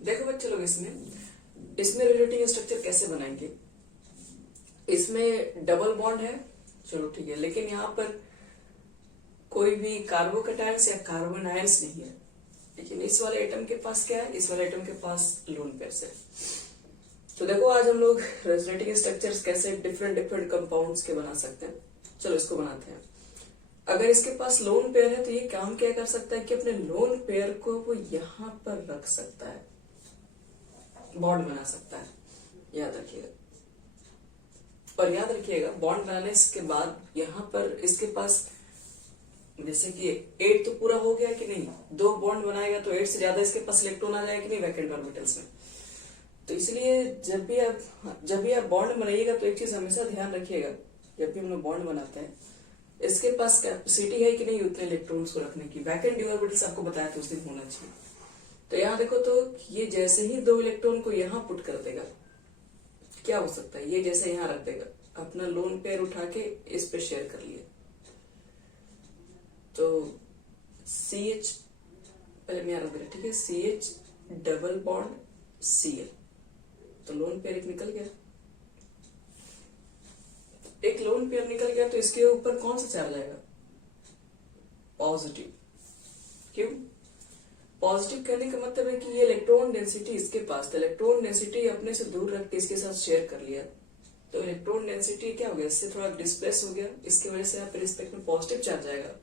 देखो बच्चे लोग, इसमें इसमें रोटेटिंग स्ट्रक्चर कैसे बनाएंगे। इसमें डबल बॉन्ड है, चलो ठीक है, लेकिन यहाँ पर कोई भी कार्बोकैटायंस या कार्बन आयंस नहीं है। लेकिन इस वाले एटम के पास क्या है, इस वाले एटम के पास लोन पेयर्स है। तो देखो आज हम लोग रेजोनेटिंग स्ट्रक्चर्स कैसे डिफरेंट डिफरेंट कंपाउंड्स के बना सकते हैं। चलो इसको बनाते हैं। अगर इसके पास लोन पेयर है तो ये काम क्या कर सकता है कि अपने लोन पेयर को वो यहां पर रख सकता है, बॉन्ड बना सकता है। याद रखिएगा, और याद रखिएगा बॉन्ड बनाने के बाद यहां पर इसके पास जैसे कि 8 तो पूरा हो गया कि नहीं, 2 बॉन्ड बनाएगा तो 8 से ज्यादा इसके पास इलेक्ट्रॉन आ जाएगा कि नहीं वैकेंट ऑर्बिटल्स में। तो इसलिए जब भी आप बॉन्ड बनाइएगा तो एक चीज हमेशा ध्यान रखिएगा, जब भी हम लोग बॉन्ड बनाते हैं इसके पास कैपेसिटी है कि नहीं उतने इलेक्ट्रॉन्स को रखने की। वैकेंट डी ऑर्बिटल्स आपको बताया था उस दिन होना चाहिए। तो यहाँ देखो, तो ये जैसे ही 2 इलेक्ट्रॉन को यहाँ पुट कर देगा, क्या हो सकता है, ये जैसे यहाँ रख देगा, अपना लोन पेयर उठा के इस पे शेयर कर लिया, तो CH पहले मैं रख दे रहा, ठीक है, CH डबल बॉन्ड Cl, तो लोन पेयर एक निकल गया। एक लोन पेयर निकल गया तो इसके ऊपर कौन सा चार्ज आएगा, पॉजिटिव। क्यों पॉजिटिव कहने का मतलब है कि ये इलेक्ट्रॉन डेंसिटी इसके पास, तो इलेक्ट्रॉन डेंसिटी अपने से दूर रख के इसके साथ शेयर कर लिया, तो इलेक्ट्रॉन डेंसिटी क्या हो गया, इससे थोड़ा डिस्प्लेस हो गया, इसकी वजह से यहाँ पे रिस्पेक्ट में पॉजिटिव चार्ज आएगा।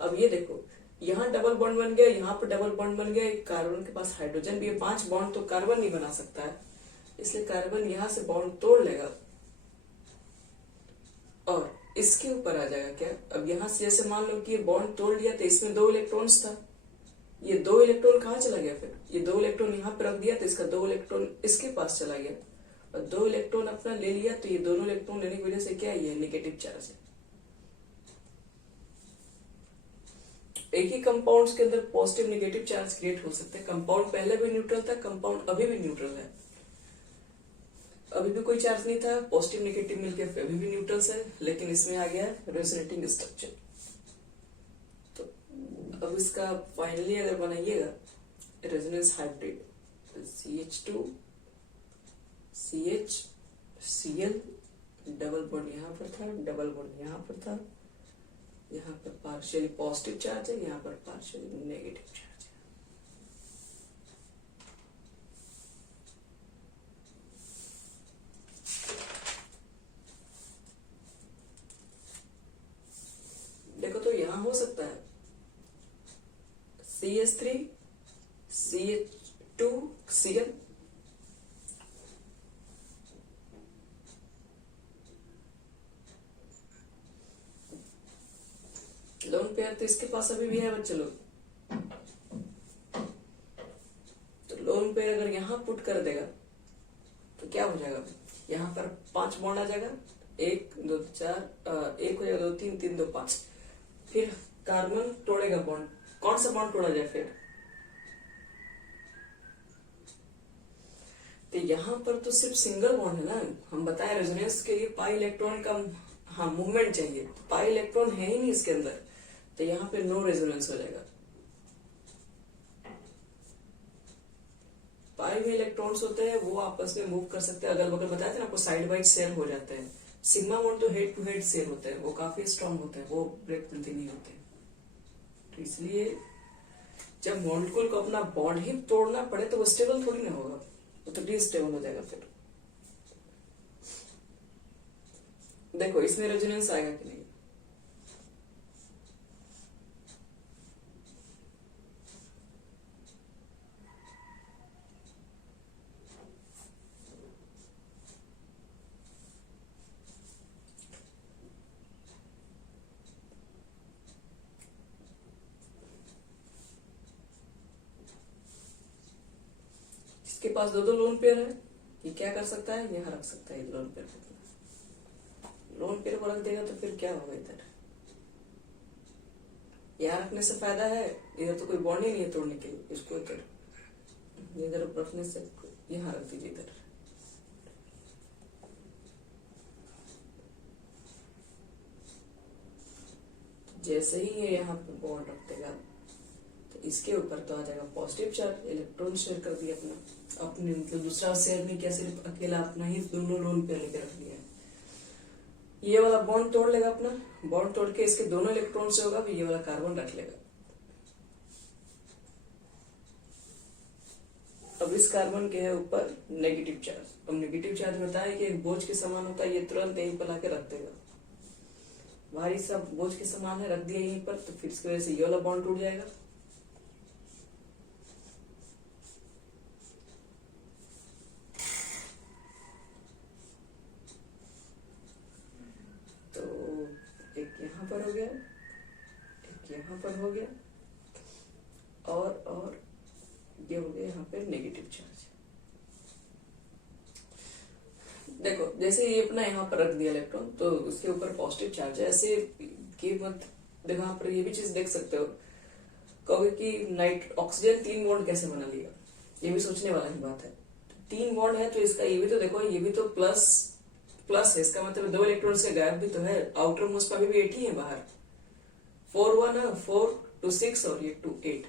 अब ये देखो, यहाँ डबल बॉन्ड बन गया, यहाँ पर डबल बॉन्ड बन गया, एक कार्बन के पास हाइड्रोजन भी है, 5 बॉन्ड तो कार्बन नहीं बना सकता है, इसलिए कार्बन यहाँ से बॉन्ड तोड़ लेगा और इसके ऊपर आ जाएगा क्या। अब यहाँ से जैसे मान लो कि ये बॉन्ड तोड़ लिया तो इसमें 2 इलेक्ट्रॉन्स था, ये 2 इलेक्ट्रॉन कहाँ चला गया, फिर ये 2 इलेक्ट्रॉन यहाँ पर रख दिया तो इसका 2 इलेक्ट्रॉन इसके पास चला गया, और 2 इलेक्ट्रॉन अपना ले लिया, तो ये दोनों इलेक्ट्रॉन लेने की वजह से क्या, ये नेगेटिव चार्ज है। एक ही कंपाउंड्स के अंदर पॉजिटिव नेगेटिव चार्ज क्रिएट हो सकते हैं। कंपाउंड पहले भी न्यूट्रल था, कंपाउंड अभी भी न्यूट्रल है, अभी भी कोई चार्ज नहीं था, पॉजिटिव नेगेटिव मिलकर अभी भी न्यूट्रल्स है, लेकिन इसमें आ गया रेजोनेटिंग स्ट्रक्चर। तो अब इसका फाइनली अगर बनाइएगा resonance hybrid, CH2 CH Cl double bond यहाँ पर था, डबल बॉन्ड यहाँ पर था, यहाँ पर पार्शियली पॉजिटिव चार्ज है, यहाँ पर पार्शियली नेगेटिव चार्ज है। देखो तो यहाँ हो सकता है CH3 CH2 Cl, lone pair तो इसके पास अभी भी है बच्चे लोग, तो लोन पेयर अगर यहाँ पुट कर देगा तो क्या हो जाएगा, यहाँ पर 5 बॉन्ड आ जाएगा, 1 2 4 1 हो जाएगा, 2 3 3 2 5, फिर कार्बन तोड़ेगा बॉन्ड, कौन सा बॉन्ड तोड़ा जाए फिर, तो यहाँ पर तो सिर्फ सिंगल बॉन्ड है ना। हम बताए रेजोनेंस के लिए पाई इलेक्ट्रॉन का हाँ मूवमेंट चाहिए, तो पाई इलेक्ट्रॉन है ही नहीं इसके अंदर, तो यहाँ पे नो रेजोनेंस हो जाएगा। पाई में इलेक्ट्रॉन्स होते हैं वो आपस में मूव कर सकते हैं, अगल बगल बताया था ना आपको, साइड वाइड शेयर हो जाते हैं। सिग्मा बॉन्ड तो हेड टू हेड शेयर होते हैं, वो काफी स्ट्रांग होते हैं, वो ब्रेक जल्दी नहीं होते। तो इसलिए जब मॉलिक्यूल को अपना बॉन्ड ही तोड़ना पड़े तो वो स्टेबल थोड़ी ना होगा, वो तो डिस्टेबल हो जाएगा। फिर देखो इसमें रेजोनेंस आएगा कि नहीं, इसके पास 2 लोन पेयर है, ये क्या कर सकता है, यहाँ रख सकता है लोन पेयर को, लोन पेयर को रख देगा तो फिर क्या होगा, इधर यहाँ रखने से फायदा है, इधर तो कोई बॉन्ड ही नहीं है तोड़ने के लिए, इसको इधर रखने से यहाँ रख दीजिए इधर। जैसे ही ये यहाँ पे बॉन्ड रख देगा तो इसके ऊपर तो आ जाएगा पॉजिटिव चार्ज, इलेक्ट्रॉन शेयर कर दिया अपने मतलब दूसरा शेयर नहीं किया, सिर्फ अकेला अपना ही दोनों लोन पेयर लेके रख दिया है। ये वाला बॉन्ड तोड़ लेगा अपना, बॉन्ड तोड़ के इसके दोनों इलेक्ट्रॉन से होगा, ये वाला कार्बन रख लेगा। अब इस कार्बन के है ऊपर नेगेटिव चार्ज। अब नेगेटिव चार्ज बताया कि एक बोझ के समान होता है, ये तुरंत यहीं पर लाके रख देगा। भारी सब बोझ के समान है, रख दिया यहीं पर, तो फिर इसकी वजह से ये वाला बॉन्ड टूट जाएगा। तो एक यहां पर हो गया, एक यहां पर हो गया, और ये हो गया यहाँ पे नेगेटिव चार्ज। देखो जैसे ये अपना यहाँ पर रख दिया इलेक्ट्रॉन, तो उसके ऊपर पॉजिटिव चार्ज है, ऐसे की मत देखो। यहाँ पर ये भी चीज देख सकते हो, कहोगे कि नाइट ऑक्सीजन 3 बॉन्ड कैसे बना लिया, ये भी सोचने वाला ही बात है। 3 बॉन्ड है तो इसका ये भी तो देखो, ये भी तो प्लस प्लस है, इसका मतलब 2 इलेक्ट्रॉन से गायब भी तो है। आउटर मोस्ट पर भी 8 ही है बाहर, 4 1 है, 4 2 6 और ये 2 8।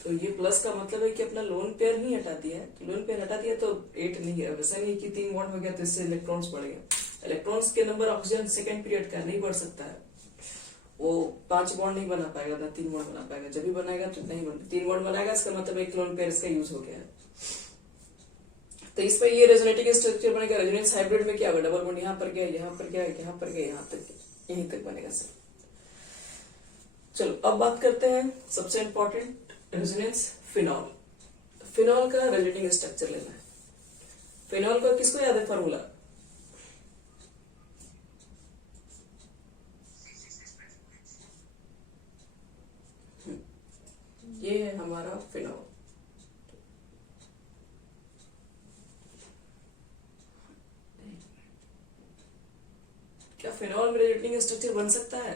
तो ये प्लस का मतलब है कि अपना लोन पेयर ही हटा दिया है। तो लोन पेयर हटा दिया तो 8 नहीं है, वैसा नहीं कि 3 बॉन्ड हो गया तो इससे इलेक्ट्रॉन्स बढ़ गए। इलेक्ट्रॉन्स के नंबर ऑक्सीजन सेकेंड पीरियड का नहीं बढ़ सकता है, वो 5 बॉन्ड नहीं बना पाएगा ना 3 बॉन्ड बना पाएगा। जब भी बनाएगा तो नहीं बन 3 बॉन्ड बनाएगा, इसका मतलब एक लोन पेयर इसका यूज हो गया है। तो इस पर ये रेजोनेटिंग स्ट्रक्चर बनेगा। रेजोनेंस हाइब्रिड में क्या होगा, डबल बॉन्ड यहाँ पर गया, यहाँ पर गया, यहाँ पर गया, यहाँ तक, यहीं तक बनेगा सर। चलो अब बात करते हैं सबसे इंपॉर्टेंट, रेजोनेंस फिनॉल। फिनॉल का रेजोनेटिंग स्ट्रक्चर लेना है। फिनॉल का किसको याद है फॉर्मूला, ये है हमारा फिनॉल। क्या फिनॉल में रेजोनेटिंग स्ट्रक्चर बन सकता है,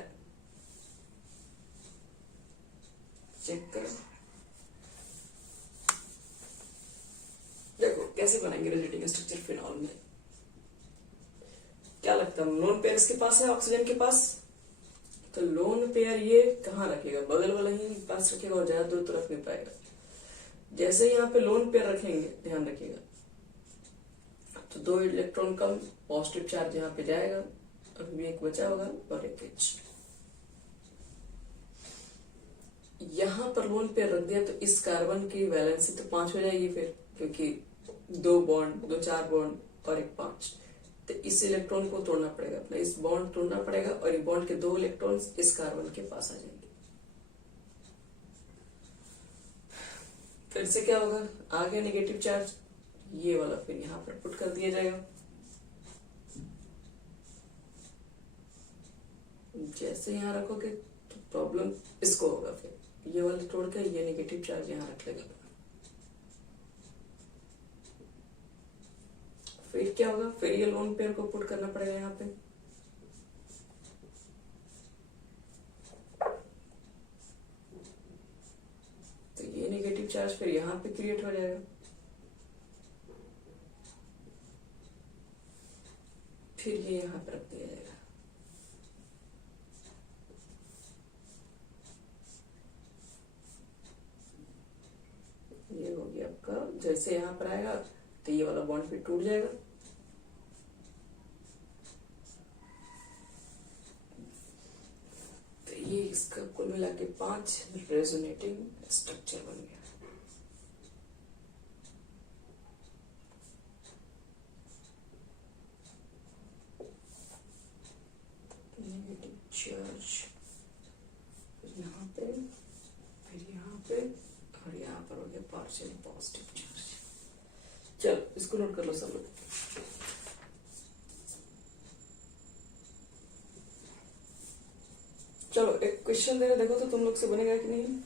चेक करो। देखो कैसे बनाएंगे रेजोनेटिंग स्ट्रक्चर फिनॉल में। क्या लगता है लोन पेयर इसके पास है ऑक्सीजन के पास, तो लोन पेयर ये कहाँ रखेगा, बगल वाला ही पास रखेगा और ज्यादा दूर तो रख नहीं पाएगा। जैसे यहाँ पे लोन पेयर रखेंगे, ध्यान रखिएगा, तो 2 इलेक्ट्रॉन कम, पॉजिटिव चार्ज यहाँ पे जाएगा, अभी एक बचा होगा और एक H। यहाँ पर लोन पेयर रख दिया तो इस कार्बन की वैलेंसी तो 5 हो जाएगी फिर, क्योंकि 2 बॉन्ड, 2 4 बॉन्ड और एक 5। तो इस इलेक्ट्रॉन को तोड़ना पड़ेगा, अपना इस बॉन्ड तोड़ना पड़ेगा और ये बॉन्ड के 2 इलेक्ट्रॉन इस कार्बन के पास आ जाएंगे। फिर से क्या होगा, आगे नेगेटिव चार्ज ये वाला फिर यहाँ पर पुट कर दिया जाएगा। जैसे यहाँ रखोगे तो प्रॉब्लम इसको होगा, फिर ये वाला तोड़ कर ये नेगेटिव चार्ज यहाँ रख लेगा। फिर क्या होगा, फिर ये लोन पेयर को पुट करना पड़ेगा यहाँ पे। तो ये नेगेटिव चार्ज फिर यहाँ पे क्रिएट हो जाएगा। फिर ये यहाँ पे रख दिया जाएगा। ये हो गया आपका, जैसे यहाँ पर आएगा तो ये वाला बॉन्ड फिर टूट जाएगा। तो ये इसका कुल मिला के 5 रेजोनेटिंग स्ट्रक्चर बन गया। नेगेटिव चार्ज यहाँ पे, फिर यहाँ पे और यहाँ पर हो गया पार्शियल पॉजिटिव चार्ज। चलो इसको नोट कर लो सब लोग। चलो एक क्वेश्चन दे रहे, देखो तो तुम लोग से बनेगा कि नहीं।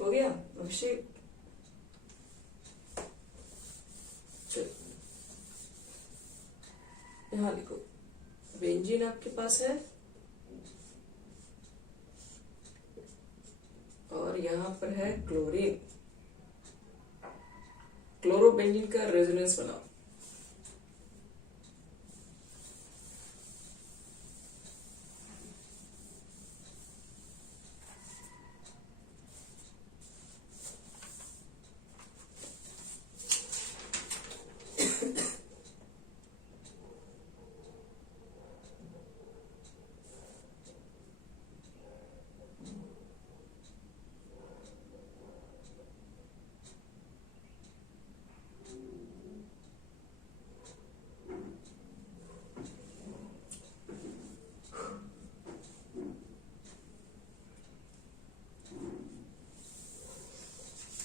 हो गया अभिषेक, यहाँ लिखो बेंजीन आपके पास है, और यहाँ पर है क्लोरीन। क्लोरोबेंजीन का रेजोनेंस बनाओ।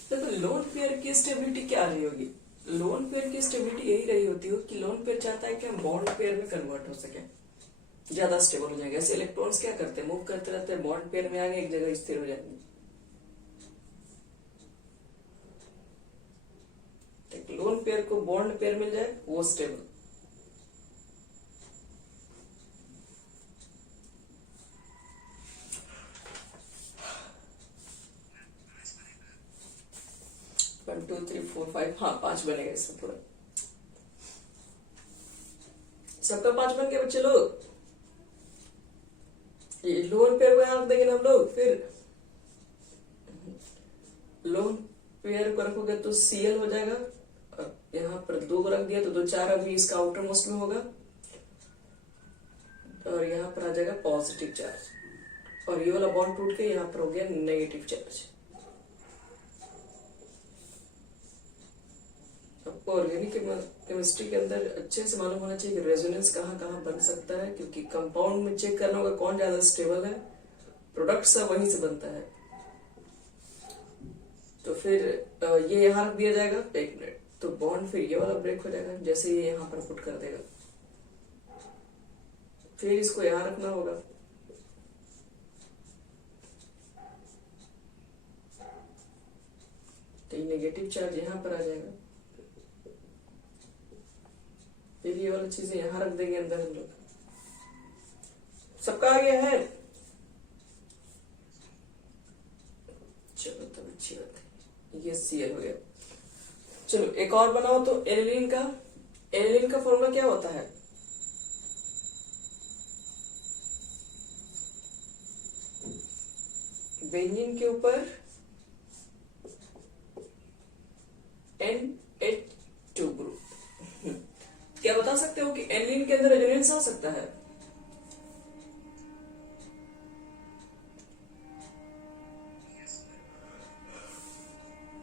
देखो लोन पेयर की स्टेबिलिटी क्या रही होगी? लोन पेयर की स्टेबिलिटी यही रही होती हो कि लोन पेयर चाहता है कि हम बॉन्ड पेयर में कन्वर्ट हो सके, ज्यादा स्टेबल हो जाएंगे। ऐसे इलेक्ट्रॉन्स क्या करते हैं, मूव करते रहते हैं, बॉन्ड पेयर में आगे एक जगह स्थिर हो जाएंगे। लोन पेयर को बॉन्ड पेयर मिल जाए वो stable. One two three four five, हाँ 5 बनेगा इसमें पूरा। सबका 5 बन गया बच्चे लोग। ये लोन पेयर को यहाँ रख देंगे ना हम लोग। फिर लोन पेयर को रखोगे तो Cl हो जाएगा, और यहाँ पर 2 को रख दिया तो 2 4 अभी इसका आउटर मोस्ट में होगा, और यहाँ पर आ जाएगा पॉजिटिव चार्ज, और ये वाला बॉन्ड टूट के यहाँ पर हो गया नेगेटिव चार्ज। आपको ऑर्गेनिक केमिस्ट्री के अंदर अच्छे से मालूम होना चाहिए कि रेजोनेंस कहाँ कहाँ बन सकता है, क्योंकि कंपाउंड में चेक करना होगा कौन ज्यादा स्टेबल है, प्रोडक्ट सब वहीं से बनता है। तो फिर ये यहाँ रख दिया जाएगा 1 मिनट, तो बॉन्ड फिर ये वाला ब्रेक हो जाएगा जैसे ये यहाँ पर पुट कर देगा। फिर इसको यहाँ रखना होगा, तो ये नेगेटिव चार्ज यहाँ पर आ जाएगा। फिर ये वाली चीजें यहाँ रख देंगे अंदर हम लोग। सबका आ गया है? चलो तब अच्छी बात है, ये Cl हो गया। चलो एक और बनाओ तो एनिलीन का। एनिलीन का फॉर्मूला क्या होता है? बेंजीन के ऊपर NH2 ग्रुप। क्या बता सकते हो कि एनिलीन के अंदर रेजोनेंस आ सकता है?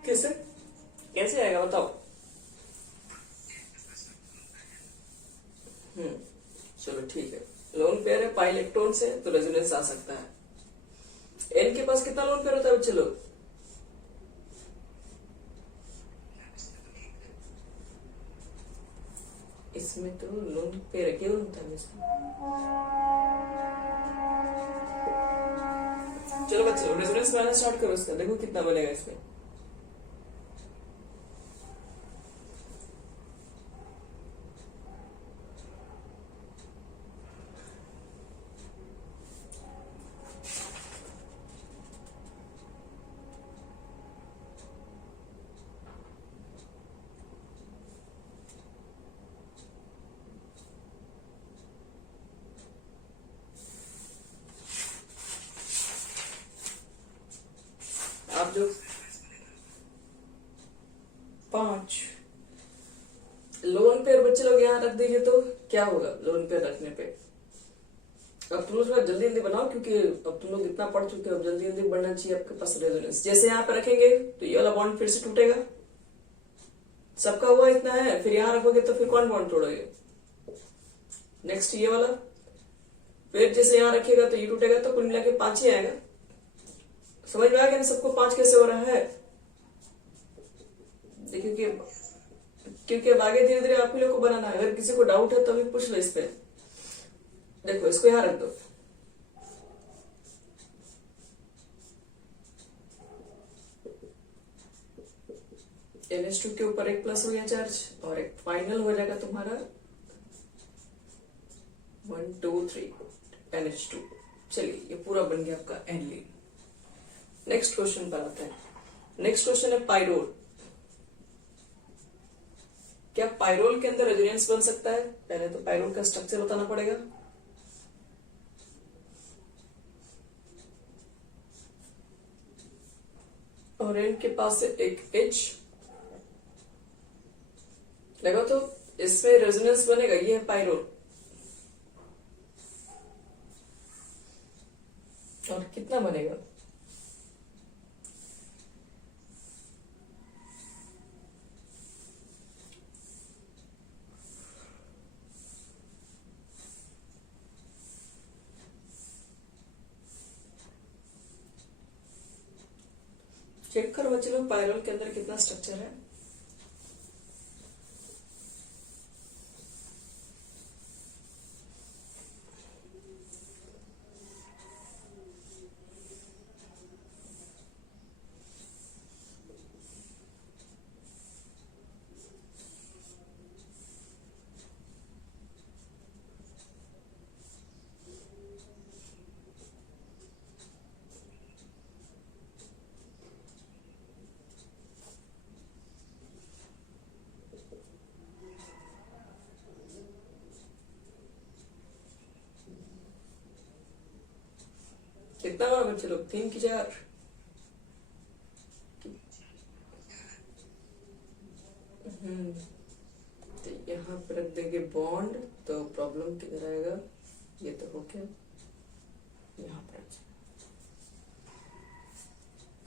कैसे कैसे आएगा बताओ? चलो ठीक है, लोन पेयर है, पाई इलेक्ट्रॉन से, तो रेजोनेंस आ सकता है। एन के पास कितना लोन पेयर होता है बच्चे लोग? इसमें तो लोन पेयर केवल होता है इसमें। चलो बच्चों रेजोनेंस बनाना स्टार्ट करो इसका, देखो कितना बनेगा इसमें। आप जो 5 लोन पेयर बच्चे लोग यहाँ रख दीजिए तो क्या होगा लोन पेयर रखने पे? अब तुम लोग थोड़ा जल्दी जल्दी बनाओ, क्योंकि अब तुम लोग इतना पढ़ चुके हो, अब जल्दी जल्दी बढ़ना चाहिए आपके पास रेजोनेंस। जैसे यहाँ पे रखेंगे तो ये वाला बॉन्ड फिर से टूटेगा, सबका हुआ इतना है, फिर यहाँ रखोगे तो फिर कौन बॉन्ड तोड़ोगे? नेक्स्ट ये वाला, फिर जैसे यहाँ रखिएगा तो ये टूटेगा, तो कुल मिला के 5 ही आएगा। समझ में आ गया ना सबको 5 कैसे हो रहा है? देखिए क्योंकि अब आगे धीरे धीरे आप ही लोग को बनाना है। अगर किसी को डाउट है तो अभी पूछ लो इस पे। देखो इसको यहाँ रख दो, NH2 के ऊपर एक प्लस हो गया चार्ज, और एक फाइनल हो जाएगा तुम्हारा 1 2 3 NH2। चलिए ये पूरा बन गया आपका एनिलीन। नेक्स्ट क्वेश्चन पर आते हैं। नेक्स्ट क्वेश्चन है पाइरोल। क्या पाइरोल के अंदर रेजोनेंस बन सकता है? पहले तो पाइरोल का स्ट्रक्चर बताना पड़ेगा। और इनके पास से एक एच लगा तो इसमें रेजोनेंस बनेगा। ये है पाइरोल। और कितना बनेगा? चेक करो बच्चे लोग, पाइरोल के अंदर कितना स्ट्रक्चर है। कितना बड़ा बच्चे लोग? 3 की 4। तो यहाँ पे रख देंगे बॉन्ड, तो प्रॉब्लम किधर आएगा? ये तो हो गया, यहाँ पर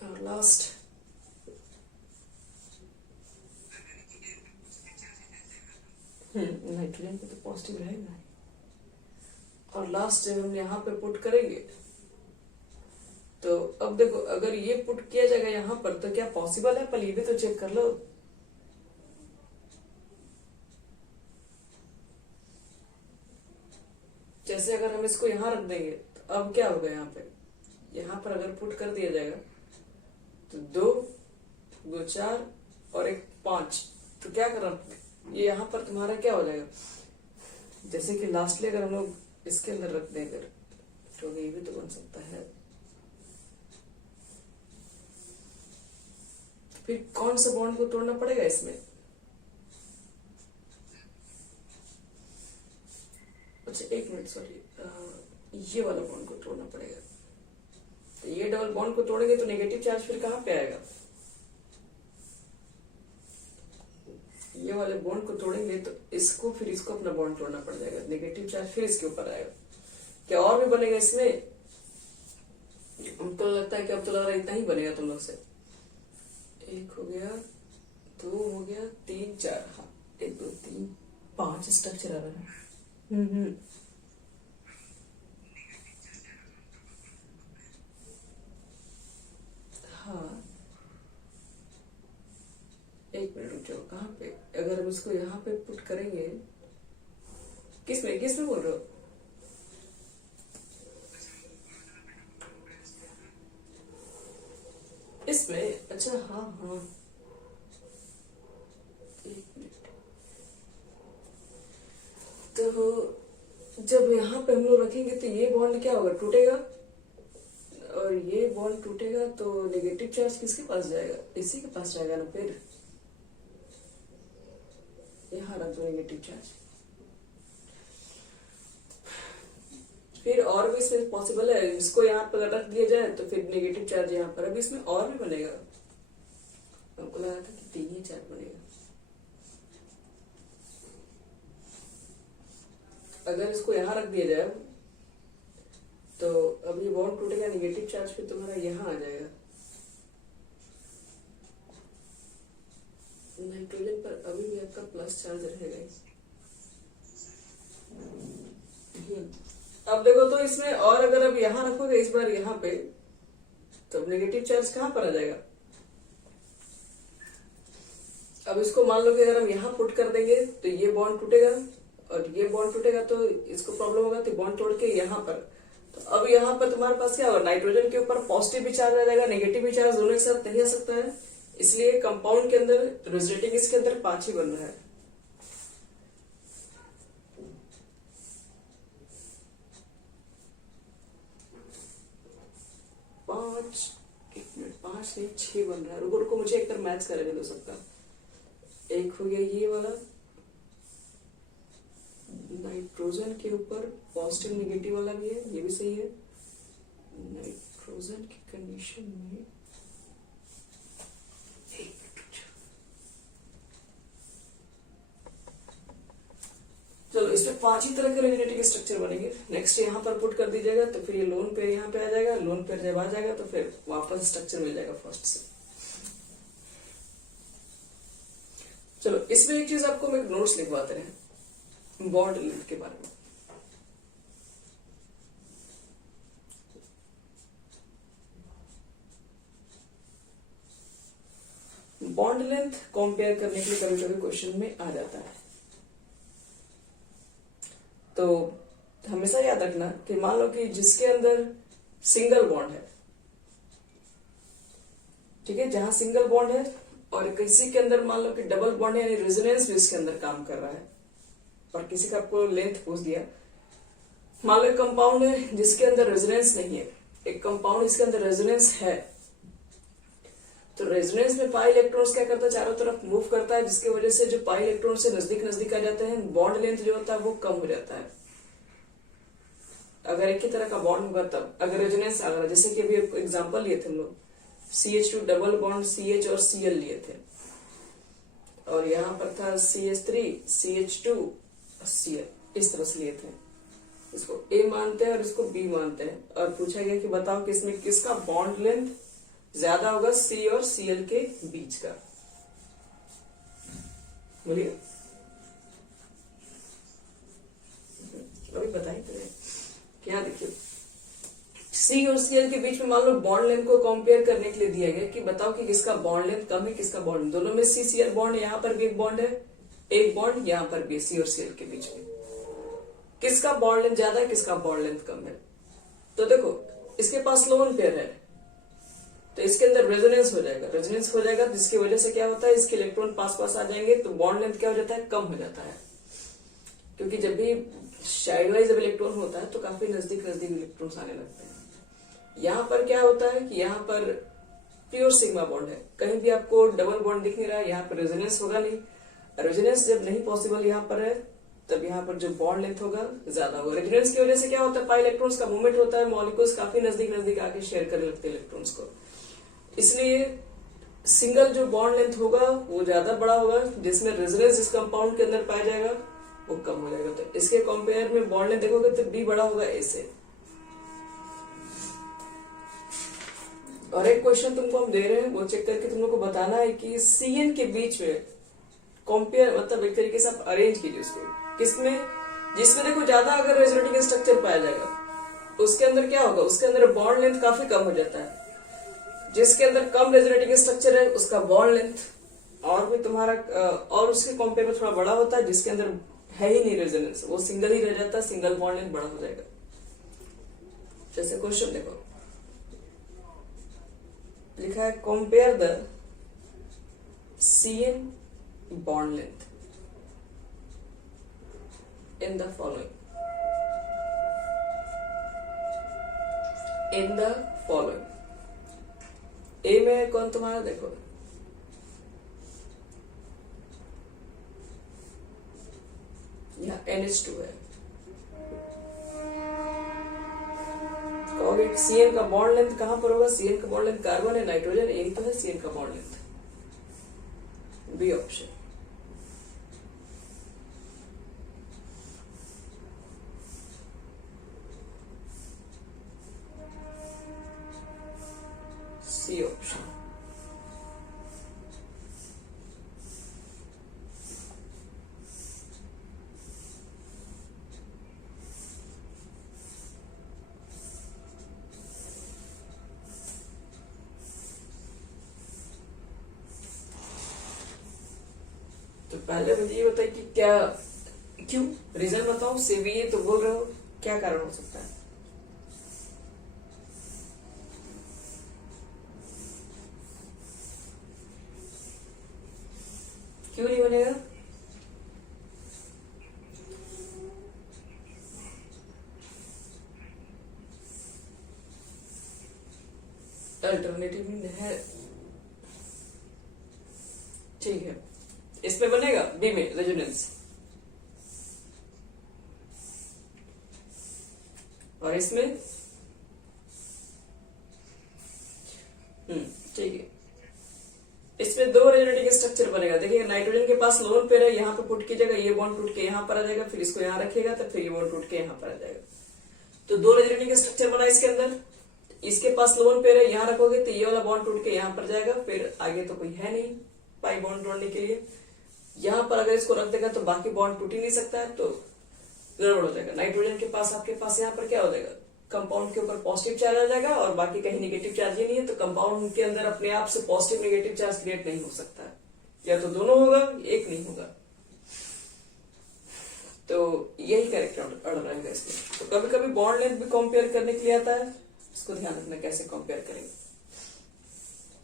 और लास्ट नाइट्रोजन पे तो पॉजिटिव रहेगा। और लास्ट जब हम यहाँ पे पुट करेंगे तो अब देखो, अगर ये पुट किया जाएगा यहाँ पर तो क्या पॉसिबल है? पहले ये भी तो चेक कर लो। जैसे अगर हम इसको यहाँ रख देंगे तो अब क्या होगा? यहाँ पर अगर पुट कर दिया जाएगा तो 2 2 4 और 1 5, तो क्या करना? ये यहाँ पर तुम्हारा क्या हो जाएगा? जैसे कि लास्टली अगर हम लोग इसके अंदर रख दें अगर, तो ये भी तो बन सकता है। फिर कौन सा बॉन्ड को तोड़ना पड़ेगा इसमें? अच्छा एक मिनट, सॉरी, ये वाला बॉन्ड को तोड़ना पड़ेगा। तो ये डबल बॉन्ड को तोड़ेंगे तो नेगेटिव चार्ज फिर कहाँ पे आएगा? ये वाले बॉन्ड को तोड़ेंगे तो इसको फिर इसको अपना बॉन्ड तोड़ना पड़ जाएगा, नेगेटिव चार्ज फिर इसके ऊपर आएगा। क्या और भी बनेगा इसमें? हमको लगता है कि अब तो लग रहा है इतना ही बनेगा तुम लोग से। 1 हो गया, 2 हो गया, 3 4, हाँ 1 2 3 5 स्ट्रक्चर आ रहा है। हाँ एक मिनट रुक जाओ, कहाँ पे? अगर हम इसको यहाँ पे पुट करेंगे, किस में बोल रहे हो? इसमें? अच्छा हाँ हाँ, एक मिनट। तो जब यहाँ पे हम लोग रखेंगे तो ये बॉन्ड क्या होगा? टूटेगा। और ये बॉन्ड टूटेगा तो नेगेटिव चार्ज किसके पास जाएगा? इसी के पास जाएगा ना। फिर यहाँ रख दो नेगेटिव चार्ज। फिर और भी इसमें पॉसिबल है, इसको यहाँ पर रख दिया जाए तो फिर नेगेटिव चार्ज यहाँ पर। अभी इसमें और भी बनेगा। हमको लगा था कि 3 ही चार्ज बनेगा। अगर इसको यहाँ रख दिया जाए तो अब ये बॉन्ड टूटेगा, नेगेटिव चार्ज फिर तुम्हारा यहाँ आ जाएगा। नाइट्रोजन पर अभी भी आपका प्लस चार्ज रहेगा। अब देखो तो इसमें, और अगर अब यहाँ रखोगे इस बार यहाँ पे, तो नेगेटिव चार्ज कहाँ पर आ जाएगा? अब इसको मान लो कि अगर हम यहाँ पुट कर देंगे तो ये बॉन्ड टूटेगा और ये बॉन्ड टूटेगा तो इसको प्रॉब्लम होगा, तो बॉन्ड तोड़ के यहाँ पर। तो अब यहाँ पर तुम्हारे पास क्या होगा? नाइट्रोजन के ऊपर पॉजिटिव भी चार्ज आ जाएगा, नेगेटिव भी चार्ज दोनों एक साथ नहीं आ सकता है। इसलिए कंपाउंड के अंदर रेजोनेटिंग इसके अंदर 5 ही बन रहा है। 5 नहीं 6 बन रहा है। रुको रुको, मुझे एक बार मैच करेंगे दो सबका। एक हो गया ये वाला, नाइट्रोजन के ऊपर पॉजिटिव नेगेटिव वाला भी है, ये भी सही है। नाइट्रोजन की कंडीशन में चलो इसमें 5 ही तरह के रेजोनेटिंग स्ट्रक्चर बनेंगे। नेक्स्ट यहाँ पर पुट कर दीजिएगा तो फिर ये लोन पेयर यहाँ पे आ जाएगा, लोन पेयर जब आ जाएगा तो फिर वापस स्ट्रक्चर मिल जाएगा फर्स्ट से। चलो इसमें एक चीज आपको मैं नोट्स लिखवाते रहे बॉन्ड लेंथ के बारे में। बॉन्ड लेंथ कंपेयर करने के लिए कभी कभी क्वेश्चन में आ जाता है, तो हमेशा याद रखना कि मान लो कि जिसके अंदर सिंगल बॉन्ड है, ठीक है, जहां सिंगल बॉन्ड है और किसी के अंदर मान लो कि डबल बॉन्ड है, यानी रेजोनेंस भी इसके अंदर काम कर रहा है, और किसी का आपको लेंथ पूछ दिया, मान लो एक कंपाउंड है जिसके अंदर रेजोनेंस नहीं है, एक कंपाउंड इसके अंदर रेजोनेंस है, तो रेजोनेंस में पाई इलेक्ट्रॉन्स क्या करता है, चारों तरफ मूव करता है, जिसकी वजह से जो पाई इलेक्ट्रॉन से नजदीक नजदीक आ जाते हैं, बॉन्ड लेंथ जो होता है वो कम हो जाता है। अगर एक ही तरह का बॉन्ड होगा तब, अगर रेजोनेंस आ रहा, जैसे कि अभी एग्जांपल लिए थे हम लोग, CH2 डबल बॉन्ड CH और Cl लिए थे, और यहाँ पर था CH3 CH2 Cl, इस तरह से लिए थे। इसको A मानते हैं और इसको B मानते हैं, और पूछा गया कि बताओ कि इसमें किसका बॉन्ड लेंथ ज्यादा होगा, C और Cl के बीच का। बोलिए, अभी बताइए तो क्या। देखिए C और Cl के बीच में मान लो बॉन्ड लेंथ को कंपेयर करने के लिए दिया गया कि बताओ कि किसका बॉन्ड लेंथ कम है, किसका बॉन्ड, दोनों में CCl बॉन्ड, यहाँ पर भी एक बॉन्ड है, एक बॉन्ड यहाँ पर भी C और Cl के बीच में, किसका बॉन्ड लेंथ ज्यादा है, किसका बॉन्ड लेंथ कम है। तो देखो इसके पास लोन पेयर है तो इसके अंदर रेजोनेंस हो जाएगा, रेजोनेंस हो जाएगा जिसकी वजह से क्या होता है, इसके इलेक्ट्रॉन पास पास आ जाएंगे, तो बॉन्ड लेंथ क्या हो जाता है, कम हो जाता है। क्योंकि जब भी साइड वाइज जब इलेक्ट्रॉन होता है तो काफी नजदीक नजदीक इलेक्ट्रॉन्स आने लगते हैं। यहाँ पर क्या होता है कि यहाँ पर प्योर सिग्मा बॉन्ड है, कहीं भी आपको डबल बॉन्ड दिख नहीं रहा है, यहाँ पर रेजोनेंस होगा नहीं, रेजोनेंस जब नहीं पॉसिबल यहाँ पर है तब यहाँ पर जो बॉन्ड लेंथ होगा ज्यादा होगा। रेजोनेंस की वजह से क्या होता है, पाई इलेक्ट्रॉन्स का मूवमेंट होता है, मॉलिक्यूल्स काफी नजदीक नजदीक आके शेयर करने लगते हैं इलेक्ट्रॉन्स को, इसलिए सिंगल जो बॉन्ड लेंथ होगा वो ज्यादा बड़ा होगा, जिसमें रेजोनेंस जिस कंपाउंड के अंदर पाया जाएगा वो कम हो जाएगा। तो इसके कंपेयर में बॉन्ड लेंथ देखोगे तो B बड़ा होगा A से। और एक क्वेश्चन तुमको हम दे रहे हैं, वो चेक करके तुम लोग को बताना है कि CN के बीच में कंपेयर, मतलब एक तरीके से आप अरेंज कीजिए उसको, किसमें, जिसमें देखो ज्यादा अगर रेजोनेटिंग स्ट्रक्चर पाया जाएगा उसके अंदर क्या होगा, उसके अंदर बॉन्ड लेंथ काफी कम हो जाता है, जिसके अंदर कम रेजोनेटिंग स्ट्रक्चर है उसका बॉन्ड लेंथ और भी तुम्हारा और उसके कंपेयर में थोड़ा बड़ा होता है, जिसके अंदर है ही नहीं रेजोनेंस, वो सिंगल ही रह जाता है, सिंगल बॉन्ड लेंथ बड़ा हो जाएगा। जैसे क्वेश्चन देखो लिखा है, compare the CN bond length in the following, in the following. A में कौन तुम्हारा, देखो यहाँ NH2 है, कहोगे CN का बॉन्ड लेंथ कहां पर होगा, CN का बॉन्ड लेंथ कार्बन है, नाइट्रोजन, यही तो है CN का bond length, B option. C option. तो पहले मुझे ये बताइए कि क्या, क्यों, रीजन बताओ, CBA तो बोल रहे हो, क्या कारण हो सकता है। क्यों नहीं बनेगा, अल्ट्रा अल्टरनेटिव है, ठीक है। इसमें बनेगा बी में रेजोनेंस, और इसमें ठीक है, इसमें दो रेजोनेटिंग स्ट्रक्चर बनेगा। देखिए नाइट्रोजन के पास लोन पेयर है, यहाँ पे पुट कीजिएगा, ये बॉन्ड टूट के यहाँ पर आ जाएगा, फिर इसको यहाँ रखिएगा तो फिर ये बॉन्ड टूट के यहाँ पर आ जाएगा। तो दो रेजोनेटिंग स्ट्रक्चर बना इसके अंदर। इसके पास लोन पेयर है, यहाँ रखोगे तो ये वाला बॉन्ड टूट के यहाँ पर जाएगा, फिर आगे तो कोई है नहीं पाई बॉन्ड जोड़ने के लिए। यहाँ पर अगर इसको रख देगा तो बाकी बॉन्ड टूट ही नहीं सकता है, तो गड़बड़ हो जाएगा। नाइट्रोजन के पास आपके पास यहाँ पर क्या हो जाएगा, कंपाउंड के ऊपर पॉजिटिव चार्ज आ जाएगा और बाकी कहीं नेगेटिव चार्ज ही नहीं है, तो कंपाउंड के अंदर अपने आप से पॉजिटिव नेगेटिव चार्ज क्रिएट नहीं हो सकता है, या तो दोनों होगा एक नहीं होगा। तो यही कैरेक्टर अड़ रहेगा इसमें। तो कभी कभी बॉन्ड लेंथ भी कंपेयर करने के लिए आता है, इसको ध्यान रखना कैसे कंपेयर करेंगे।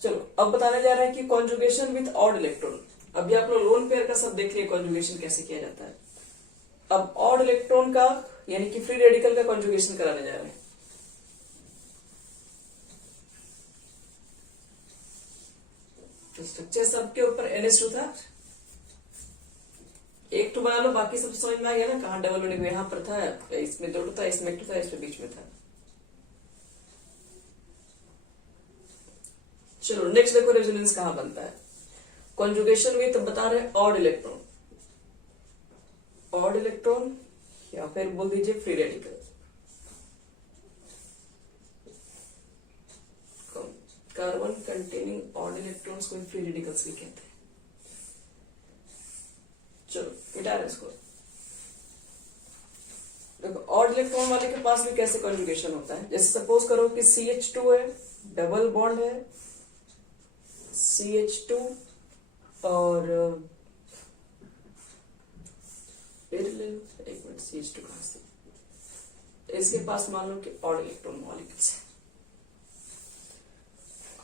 चलो अब बताने जा रहे हैं कि कॉन्जुगेशन विथ ऑड इलेक्ट्रॉन। अभी आप लोग लोन पेयर का सब देख लिया कॉन्जुगेशन कैसे किया जाता है। अब ऑड इलेक्ट्रॉन का यानी कि फ्री रेडिकल का कॉन्जुगेशन कराने जा रहे हैं। तो स्ट्रक्चर सबके ऊपर NH2 था, एक तो बना लो, बाकी सब समझ में आ गया ना, कहाँ डबल बॉन्ड यहाँ पर था, इसमें दो था, इसमें एक था, इसमें बीच में था। चलो नेक्स्ट देखो रेजोनेंस कहाँ बनता है। कॉन्जुगेशन विथ बता रहे ऑड इलेक्ट्रॉन, ऑड इलेक्ट्रॉन या फिर बोल दीजिए free radical. Carbon containing odd electrons को फ्री रेडिकल्स भी कहते हैं। चलो मिटा रहे इसको। देखो ऑड इलेक्ट्रॉन वाले के पास भी कैसे कॉन्जुगेशन होता है। जैसे सपोज करो कि CH2 है, डबल बॉन्ड है CH2 और ले लो एक मिनट, CH2 कहां से, इसके पास मान लो कि ऑड इलेक्ट्रॉन मॉलिक्यूल्स है।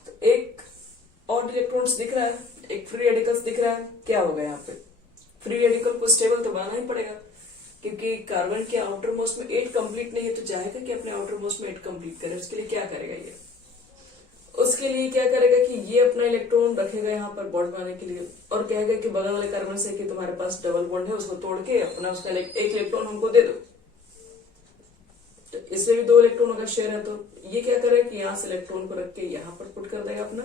तो एक ऑड इलेक्ट्रॉन्स दिख रहा है, एक फ्री रेडिकल्स दिख रहा है, क्या होगा यहाँ पे, फ्री रेडिकल को स्टेबल तो बनाना ही पड़ेगा, क्योंकि कार्बन के आउटर मोस्ट में 8 कंप्लीट नहीं है, तो चाहेगा कि अपने आउटर मोस्ट में 8 कंप्लीट करे। उसके लिए क्या करेगा ये, उसके लिए क्या करेगा कि ये अपना इलेक्ट्रॉन रखेगा यहाँ पर बॉन्ड बनाने के लिए, और कहेगा कि बगल वाले कार्बन से कि तुम्हारे पास डबल बॉन्ड है, उसको तोड़ के अपना उसका एक इलेक्ट्रॉन हमको दे दो। तो इसमें भी 2 इलेक्ट्रॉनों का शेयर है, तो ये क्या करेगा कि यहाँ से इलेक्ट्रॉन को रख के यहाँ पर पुट कर देगा अपना,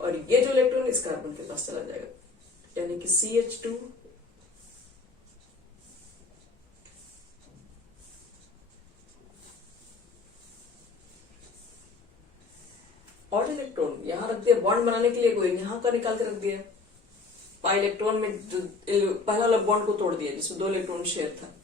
और ये जो इलेक्ट्रॉन इस कार्बन के पास चला जाएगा, यानी कि CH2 और इलेक्ट्रॉन यहाँ रख दिया बॉन्ड बनाने के लिए, कोई यहाँ का निकाल के रख दिया, पाई इलेक्ट्रॉन में जो पहला वाला बॉन्ड को तोड़ दिया जिसमें 2 इलेक्ट्रॉन शेयर था।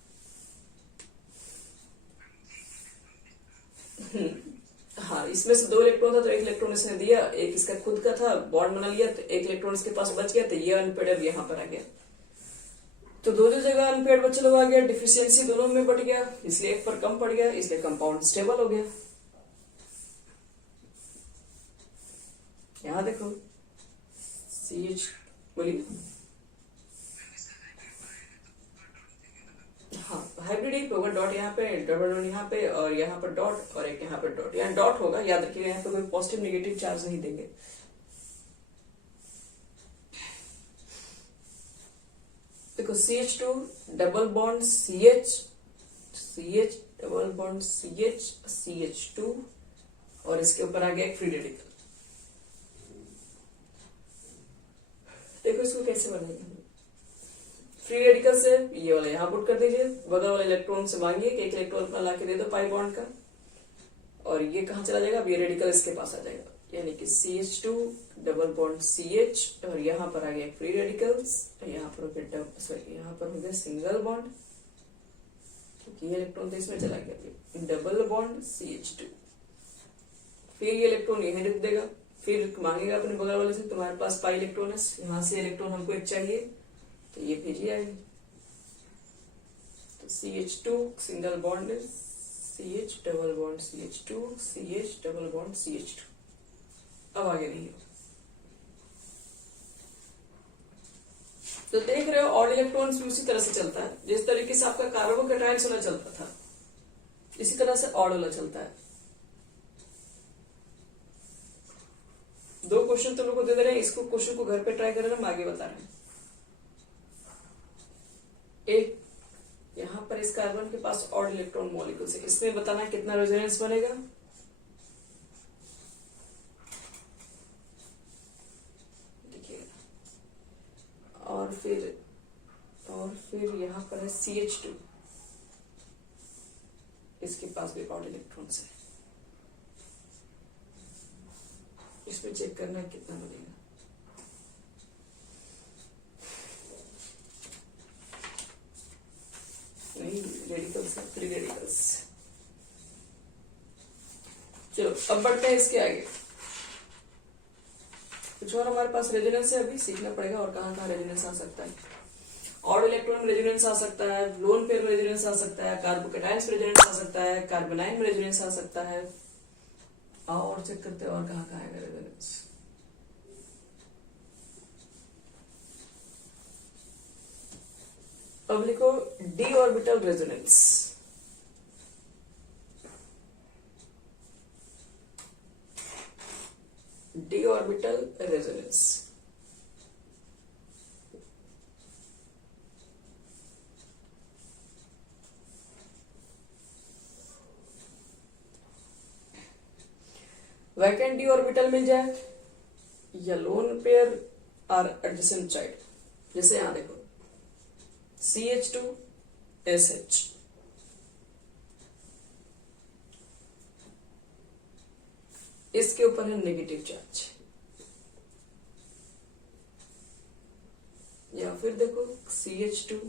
हाँ, इसमें से 2 इलेक्ट्रॉन था तो 1 इलेक्ट्रॉन इसने दिया, एक इसका खुद का था, बॉन्ड बना लिया, तो 1 इलेक्ट्रॉन इसके पास बच गया, तो ये अनपेड अब यहाँ पर आ गया। तो दो जगह अनपेड बच्चे लोग आ गया, डिफिशियंसी दोनों में बढ़ गया, इसलिए एक पर कम पड़ गया, इसलिए कंपाउंड स्टेबल हो गया। यहाँ देखो CH बोलिए, हाँ हाइब्रिड ही होगा, डॉट यहाँ पे, डबल डॉट यहाँ पे, और यहाँ पर डॉट, और एक यहाँ पर डॉट, यहाँ डॉट होगा, याद रखिएगा यहाँ पे कोई पॉजिटिव नेगेटिव चार्ज नहीं देंगे। देखो CH2 double bond CH, CH double bond CH, CH2, और इसके ऊपर आ गया एक फ्री रेडिकल। देखो इसको कैसे बनाएंगे, फ्री रेडिकल से ये वाला यहाँ पुट कर दीजिए, बगल वाले इलेक्ट्रॉन से मांगिए कि एक इलेक्ट्रॉन अपना लाके दे दो पाई बॉन्ड का, और ये कहाँ चला जाएगा, अब ये रेडिकल इसके पास आ जाएगा, यानी कि CH2 डबल बॉन्ड CH, और यहाँ पर आ गया फ्री रेडिकल्स, यहाँ पर हो गया सॉरी यहाँ पर हो गया सिंगल बॉन्ड, क्योंकि ये इलेक्ट्रॉन तो इसमें चला गया, डबल बॉन्ड CH2, फिर ये इलेक्ट्रॉन यहीं रख देगा, फिर मांगेगा अपने बगल वाले से तुम्हारे पास पाई इलेक्ट्रॉन है, यहाँ से इलेक्ट्रॉन हमको एक चाहिए, तो ये भेजी आएगी, तो CH2 single bond CH double bond CH2, CH double bond CH2, अब आगे नहीं हो। तो देख रहे हो ऑड इलेक्ट्रॉन्स भी उसी तरह से चलता है, जिस तरीके से आपका कार्बोकैटायन्स वाला चलता था, इसी तरह से ऑड वाला चलता है। क्वेश्चन तुम लोग को दे दे रहे हैं, इसको क्वेश्चन को घर पे ट्राई कर रहे हैं, हम आगे बता रहे हैं। एक यहां पर इस कार्बन के पास ऑड इलेक्ट्रॉन मॉलिक्यूल्स है, इसमें बताना कितना रेजोनेंस बनेगा। देखिए और फिर यहां पर है CH2, इसके पास भी ऑड इलेक्ट्रॉन्स है, इसमें चेक करना है कितना बनेगा। नहीं रेडिकल्स है, फ्री रेडिकल्स। चलो अब बढ़ते हैं इसके आगे। कुछ और हमारे पास रेजोनेंस है, अभी सीखना पड़ेगा और कहाँ कहाँ रेजोनेंस आ सकता है। ऑड इलेक्ट्रॉन में रेजोनेंस आ सकता है, लोन पेयर में रेजोनेंस आ सकता है, कार्बोकेटाइन्स में रेजोनेंस आ सकता है, कार्बोनाइन में रेजोनेंस आ सकता है। आओ और चेक करते हैं और कहाँ कहाँ है रेजोनेंस। अब लिखो D orbital resonance. D orbital resonance vacant D orbital मिल जाए या लोन पेयर और एडजेसेंट साइड, जैसे यहां देखो CH2SH, इसके ऊपर है नेगेटिव चार्ज, या फिर देखो CH2,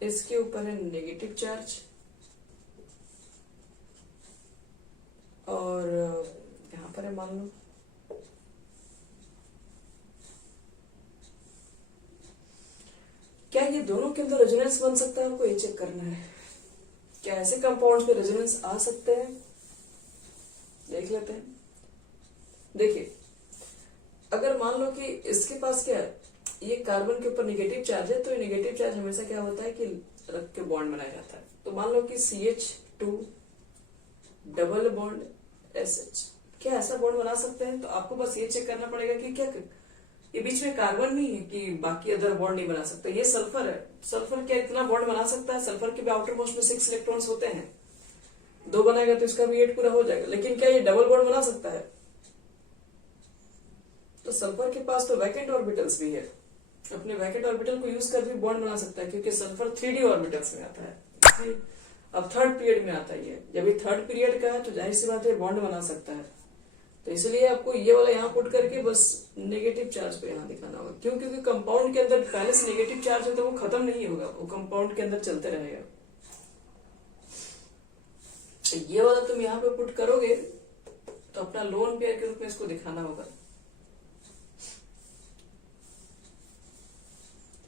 इसके ऊपर है नेगेटिव चार्ज, और यहां पर है मान लो क्या ये दोनों के अंदर रेजोनेंस बन सकता है, हमको ये चेक करना है। क्या ऐसे कंपाउंड्स पे रेजोनेंस आ सकते हैं, देख लेते हैं। देखिए अगर मान लो कि इसके पास क्या है, ये कार्बन के ऊपर नेगेटिव चार्ज है, तो ये नेगेटिव चार्ज हमेशा क्या होता है कि रख के बॉन्ड बनाया जाता है। तो मान लो कि CH2 डबल बॉन्ड SH, क्या ऐसा बॉन्ड बना सकते हैं? तो आपको बस ये चेक करना पड़ेगा कि क्या ये बीच में कार्बन नहीं है कि बाकी अदर बॉन्ड नहीं बना सकता। ये सल्फर है, सल्फर क्या इतना बॉन्ड बना सकता है? सल्फर के भी आउटर मोस्ट में 6 इलेक्ट्रॉन्स होते हैं, 2 बनाएगा तो इसका भी 8 पूरा हो जाएगा। लेकिन क्या ये डबल बॉन्ड बना सकता है? तो सल्फर के पास तो वैकेंट ऑर्बिटल्स भी है, अपने वैकेंट ऑर्बिटल को यूज कर भी बॉन्ड बना सकता है, क्योंकि सल्फर 3D ऑर्बिटल्स में आता है। अब थर्ड पीरियड में आता है, जब ये थर्ड पीरियड का है तो जाहिर सी बात है बॉन्ड बना सकता है। तो इसलिए आपको ये वाला यहाँ पुट करके बस नेगेटिव चार्ज पे यहाँ दिखाना होगा। क्यों? क्योंकि कंपाउंड के अंदर पहले से नेगेटिव चार्ज है तो वो खत्म नहीं होगा, वो कंपाउंड के अंदर चलते रहेगा। तो ये वाला तुम यहाँ पे पुट करोगे तो अपना लोन पेयर के रूप में इसको दिखाना होगा।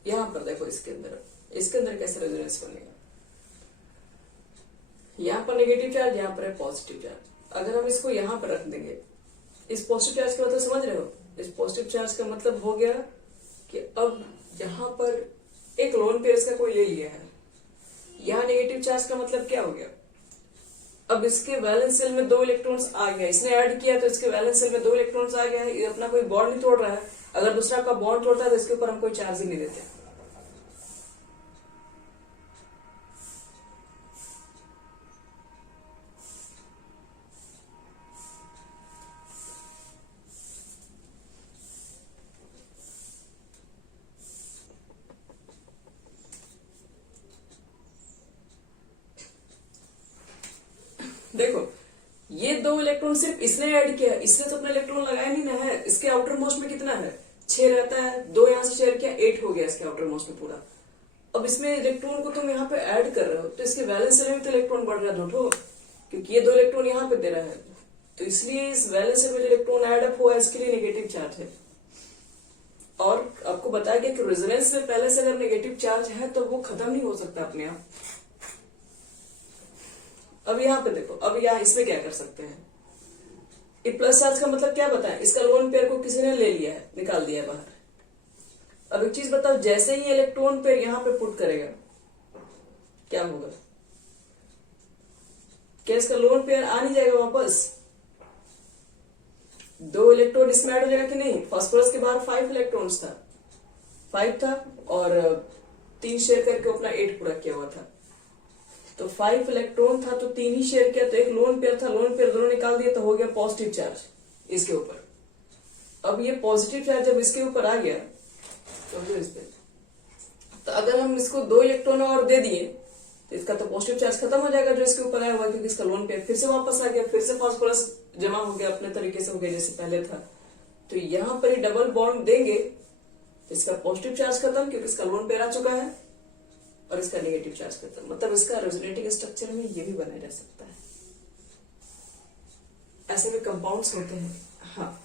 यहाँ पर देखो इसके अंदर कैसे रेजोनेंस बनेगा। यहाँ पर नेगेटिव चार्ज, यहाँ पर है पॉजिटिव चार्ज। अगर हम इसको यहाँ पर रख देंगे, इस पॉजिटिव चार्ज का मतलब समझ रहे हो? इस पॉजिटिव चार्ज का मतलब हो गया कि अब यहाँ पर एक लोन पेयर का कोई ले लिया है। यहाँ नेगेटिव चार्ज का मतलब क्या हो गया? अब इसके वैलेंस सेल में 2 इलेक्ट्रॉन्स आ गया, इसने ऐड किया तो इसके वैलेंस सेल में 2 इलेक्ट्रॉन्स आ गया है। ये अपना कोई बॉन्ड नहीं तोड़ रहा है। अगर दूसरा का बॉन्ड तोड़ता है तो इसके ऊपर हम कोई चार्ज ही नहीं देते। देखो ये 2 इलेक्ट्रॉन सिर्फ इसने ऐड किया, इसने तो अपना इलेक्ट्रॉन लगाया नहीं ना है। इसके आउटर मोस्ट में कितना है? 6 रहता है, 2 यहां से शेयर किया, 8 हो गया इसके आउटर मोस्ट में पूरा। अब इसमें इलेक्ट्रॉन को तुम यहाँ पे ऐड कर रहे हो तो इसके वैलेंस सेल में तो इलेक्ट्रॉन बढ़ रहा है दोठो, क्योंकि ये 2 इलेक्ट्रॉन यहाँ पे दे रहा है। तो इसलिए इस वैलेंस सेल में जो इलेक्ट्रॉन ऐड अप हुआ है इसके लिए नेगेटिव चार्ज है। और आपको बताया गया कि रेजोनेंस में पहले से अगर नेगेटिव चार्ज है तो वो खत्म नहीं हो सकता अपने आप। अब यहाँ पे देखो, अब यहाँ इसमें क्या कर सकते हैं? ये प्लस चार्ज का मतलब क्या बताएं? इसका लोन पेयर को किसी ने ले लिया है, निकाल दिया है बाहर। अब एक चीज बताओ, जैसे ही इलेक्ट्रॉन पेयर यहाँ पे पुट करेगा क्या होगा? क्या इसका लोन पेयर आ नहीं जाएगा वापस? 2 इलेक्ट्रॉन इसमें ऐड हो जाएगा कि नहीं? फास्फोरस के बाहर 5 इलेक्ट्रॉन्स था, 5 था, और 3 शेयर करके अपना 8 पूरा किया हुआ था। तो 5 इलेक्ट्रॉन था तो 3 ही शेयर किया, तो एक लोन पेयर था, लोन पेयर दोनों निकाल दिया तो हो गया पॉजिटिव चार्ज इसके ऊपर। अब ये पॉजिटिव चार्ज जब इसके ऊपर आ गया तो इस पे, तो अगर हम इसको 2 इलेक्ट्रॉन और दे दिए तो इसका तो पॉजिटिव चार्ज खत्म हो जाएगा जो इसके ऊपर आया हुआ, क्योंकि इसका लोन पेयर फिर से वापस आ गया, फिर से फास्फोरस जमा हो गया, अपने तरीके से हो गया जैसे पहले था। तो यहां पर ही डबल बॉन्ड देंगे तो इसका पॉजिटिव चार्ज खत्म, क्योंकि इसका लोन पेयर आ चुका है, और इसका नेगेटिव चार्ज खत्म। मतलब इसका रेजोनेटिंग स्ट्रक्चर में ये भी बना रह सकता है। ऐसे में कंपाउंड्स होते हैं। हाँ,